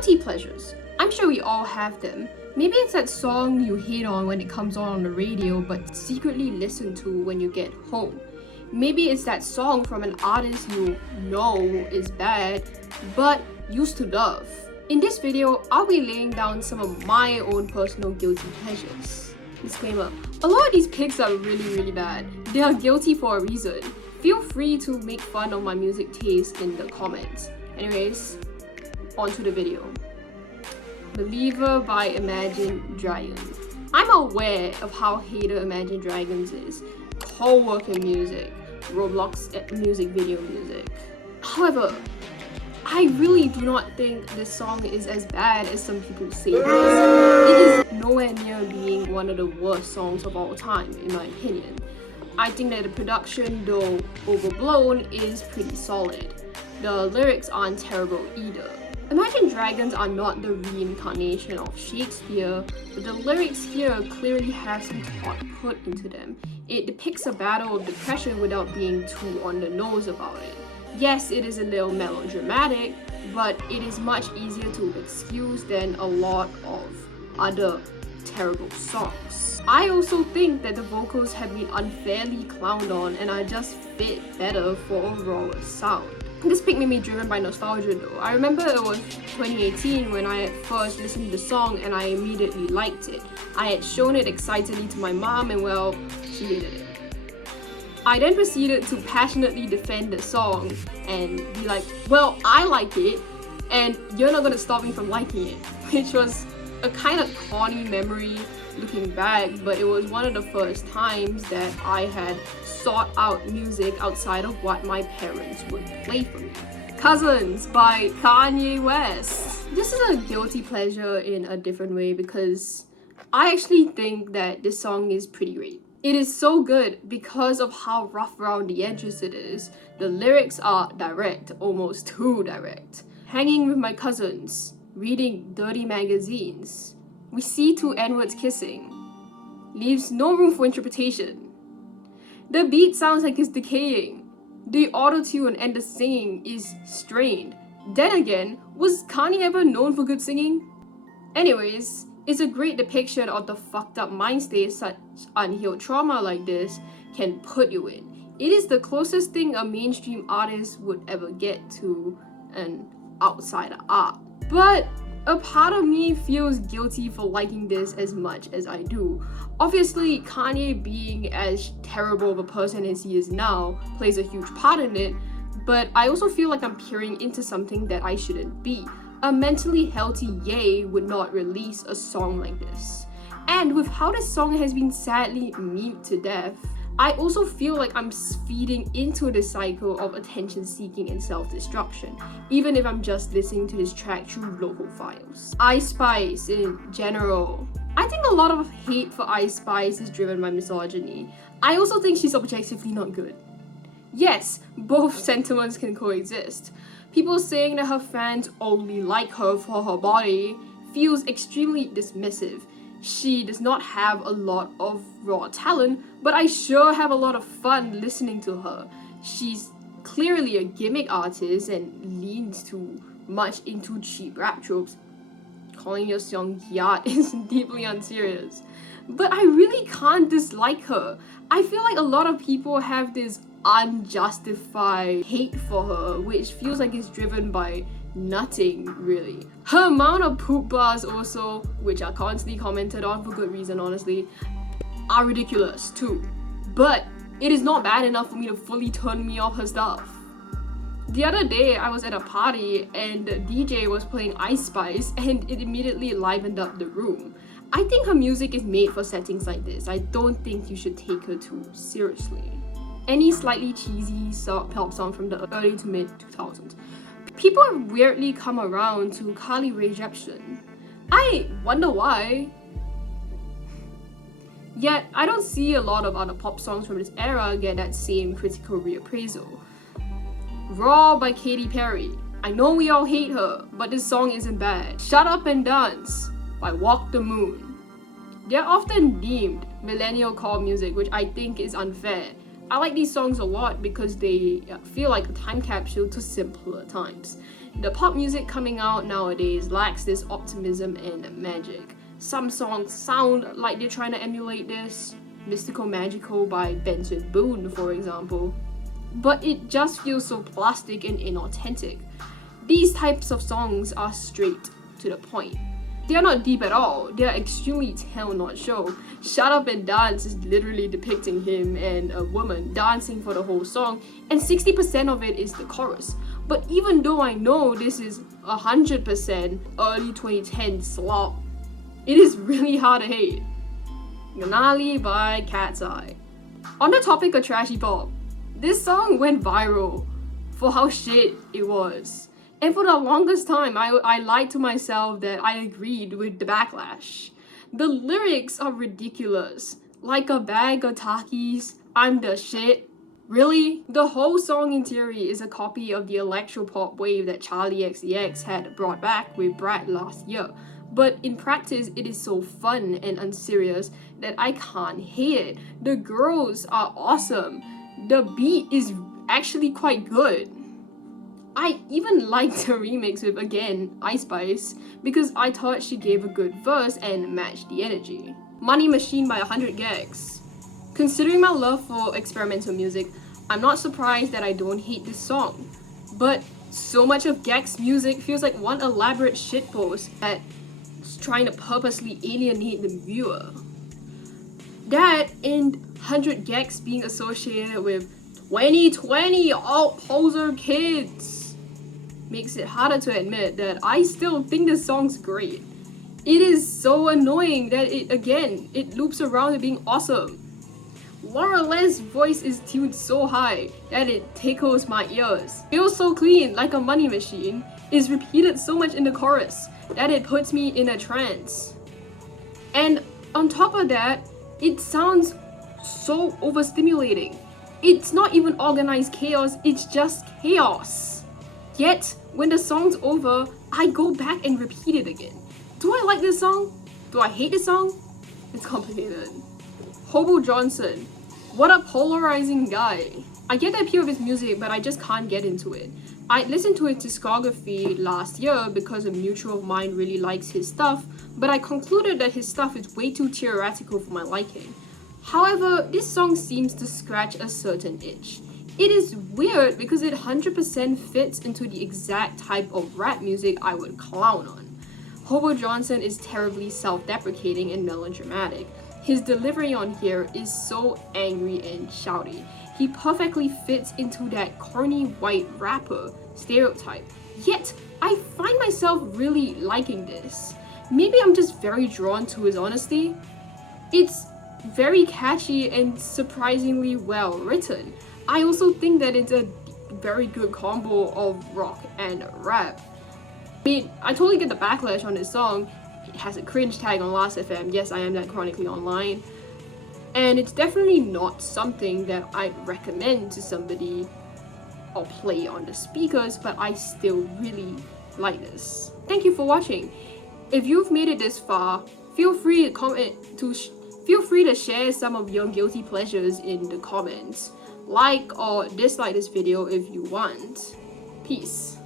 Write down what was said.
Guilty pleasures. I'm sure we all have them. Maybe it's that song you hate on when it comes on the radio but secretly listen to when you get home. Maybe it's that song from an artist you know is bad but used to love. In this video, I'll be laying down some of my own personal guilty pleasures. Disclaimer, a lot of these picks are really bad. They are guilty for a reason. Feel free to make fun of my music taste in the comments. Anyways, on to the video. Believer by Imagine Dragons. I'm aware of how hater Imagine Dragons is. Co-worker music, Roblox music video music. However, I really do not think this song is as bad as some people say it is. It is nowhere near being one of the worst songs of all time, in my opinion. I think that the production, though overblown, is pretty solid. The lyrics aren't terrible either. Imagine Dragons are not the reincarnation of Shakespeare, but the lyrics here clearly have some thought put into them. It depicts a battle of depression without being too on the nose about it. Yes, it is a little melodramatic, but it is much easier to excuse than a lot of other terrible songs. I also think that the vocals have been unfairly clowned on and are just fit better for overall sound. This pick made me driven by nostalgia though. I remember it was 2018 when I had first listened to the song and I immediately liked it. I had shown it excitedly to my mom and well, she hated it. I then proceeded to passionately defend the song and be like, well, I like it and you're not gonna stop me from liking it, which was a kind of corny memory looking back, but it was one of the first times that I had sought out music outside of what my parents would play for me. Cousins by Kanye West. This is a guilty pleasure in a different way because I actually think that this song is pretty great. It is so good because of how rough around the edges it is. The lyrics are direct, almost too direct. Hanging with my cousins, reading dirty magazines. We see two N-words kissing. Leaves no room for interpretation. The beat sounds like it's decaying. The auto-tune and the singing is strained. Then again, was Kanye ever known for good singing? Anyways, it's a great depiction of the fucked up mind state such unhealed trauma like this can put you in. It is the closest thing a mainstream artist would ever get to an outsider art. But a part of me feels guilty for liking this as much as I do. Obviously, Kanye being as terrible of a person as he is now plays a huge part in it, but I also feel like I'm peering into something that I shouldn't be. A mentally healthy Ye would not release a song like this. And with how this song has been sadly memed to death, I also feel like I'm feeding into the cycle of attention seeking and self-destruction, even if I'm just listening to this track through local files. Ice Spice in general. I think a lot of hate for Ice Spice is driven by misogyny. I also think she's objectively not good. Yes, both sentiments can coexist. People saying that her fans only like her for her body feels extremely dismissive. She does not have a lot of raw talent, but I sure have a lot of fun listening to her. She's clearly a gimmick artist and leans too much into cheap rap tropes. Calling your song yacht is deeply unserious. But I really can't dislike her. I feel like a lot of people have this unjustified hate for her, which feels like it's driven by nothing really. Her amount of poop bars also, which are constantly commented on for good reason honestly, are ridiculous too. But it is not bad enough for me to fully turn me off her stuff. The other day I was at a party and the DJ was playing Ice Spice and it immediately livened up the room. I think her music is made for settings like this. I don't think you should take her too seriously. Any slightly cheesy pop song from the early to mid 2000s. People have weirdly come around to Carly Rae Jepsen. I wonder why. Yet, I don't see a lot of other pop songs from this era get that same critical reappraisal. Raw by Katy Perry. I know we all hate her, but this song isn't bad. Shut Up and Dance by Walk the Moon. They're often deemed millennial core music, which I think is unfair. I like these songs a lot because they feel like a time capsule to simpler times. The pop music coming out nowadays lacks this optimism and magic. Some songs sound like they're trying to emulate this, Mystical Magical by Benson Boone, for example, but it just feels so plastic and inauthentic. These types of songs are straight to the point. They are not deep at all, they are extremely tell not show. Shut Up and Dance is literally depicting him and a woman dancing for the whole song, and 60% of it is the chorus. But even though I know this is 100% early 2010s slop, it is really hard to hate. Ganali by Cat's Eye. On the topic of trashy pop, this song went viral for how shit it was. And for the longest time, I lied to myself that I agreed with the backlash. The lyrics are ridiculous. Like a bag of Takis, I'm the shit. Really? The whole song in theory is a copy of the electropop wave that Charlie XCX had brought back with Brad last year. But in practice, it is so fun and unserious that I can't hate it. The girls are awesome. The beat is actually quite good. I even liked the remix with, again, Ice Spice because I thought she gave a good verse and matched the energy. Money Machine by 100 Gags. Considering my love for experimental music, I'm not surprised that I don't hate this song. But so much of Gags' music feels like one elaborate shitpost that's trying to purposely alienate the viewer. That and 100 Gags being associated with 2020 alt poser kids makes it harder to admit that I still think this song's great. It is so annoying that it loops around to being awesome. Laura Lee's voice is tuned so high that it tickles my ears. Feels so clean, like a money machine, is repeated so much in the chorus that it puts me in a trance. And on top of that, it sounds so overstimulating. It's not even organized chaos, it's just chaos. Yet, when the song's over, I go back and repeat it again. Do I like this song? Do I hate this song? It's complicated. Hobo Johnson. What a polarizing guy. I get the appeal of his music, but I just can't get into it. I listened to his discography last year because a mutual of mine really likes his stuff, but I concluded that his stuff is way too theoretical for my liking. However, this song seems to scratch a certain itch. It is weird because it 100% fits into the exact type of rap music I would clown on. Hobo Johnson is terribly self-deprecating and melodramatic. His delivery on here is so angry and shouty. He perfectly fits into that corny white rapper stereotype. Yet, I find myself really liking this. Maybe I'm just very drawn to his honesty. It's very catchy and surprisingly well written. I also think that it's a very good combo of rock and rap. I mean, I totally get the backlash on this song. It has a cringe tag on Last.fm. Yes, I am that chronically online. And it's definitely not something that I'd recommend to somebody or play on the speakers, but I still really like this. Thank you for watching. If you've made it this far, feel free to share some of your guilty pleasures in the comments. Like or dislike this video if you want. Peace.